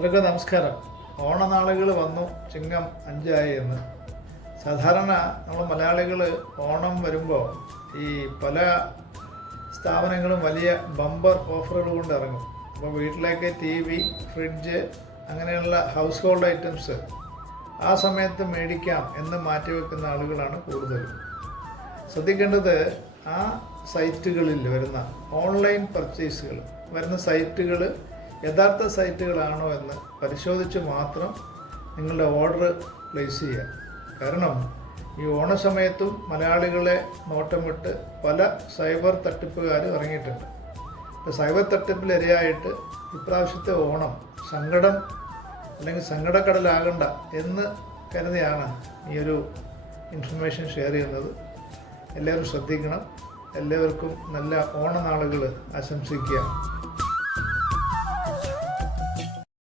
എല്ലാവർക്കും നമസ്കാരം. ഓണനാളുകൾ വന്നു ചിങ്ങം അഞ്ചായി എന്ന്. സാധാരണ നമ്മൾ മലയാളികൾ ഓണം വരുമ്പോൾ ഈ പല സ്ഥാപനങ്ങളും വലിയ ബമ്പർ ഓഫറുകൾ കൊണ്ട് ഇറങ്ങും. അപ്പോൾ വീട്ടിലേക്ക് ടി വി ഫ്രിഡ്ജ് അങ്ങനെയുള്ള ഹൗസ് ഹോൾഡ് ഐറ്റംസ് ആ സമയത്ത് മേടിക്കാം എന്ന് മാറ്റിവെക്കുന്ന ആളുകളാണ് കൂടുതലും. ശ്രദ്ധിക്കേണ്ടത് ആ സൈറ്റുകളിൽ വരുന്ന ഓൺലൈൻ പർച്ചേസുകൾ വരുന്ന സൈറ്റുകൾ യഥാർത്ഥ സൈറ്റുകളാണോ എന്ന് പരിശോധിച്ച് മാത്രം നിങ്ങളുടെ ഓർഡർ പ്ലേസ് ചെയ്യുക. കാരണം ഈ ഓണസമയത്തും മലയാളികളെ നോട്ടം വിട്ട് പല സൈബർ തട്ടിപ്പുകാരും ഇറങ്ങിയിട്ടുണ്ട്. ഇപ്പോൾ സൈബർ തട്ടിപ്പിലിരയായിട്ട് ഇപ്രാവശ്യത്തെ ഓണം സങ്കടം അല്ലെങ്കിൽ സങ്കടക്കടലാകണ്ട എന്ന് കരുതിയാണ് ഈ ഒരു ഇൻഫർമേഷൻ ഷെയർ ചെയ്യുന്നത്. എല്ലാവരും ശ്രദ്ധിക്കണം. എല്ലാവർക്കും നല്ല ഓണനാളുകൾ ആശംസിക്കുക.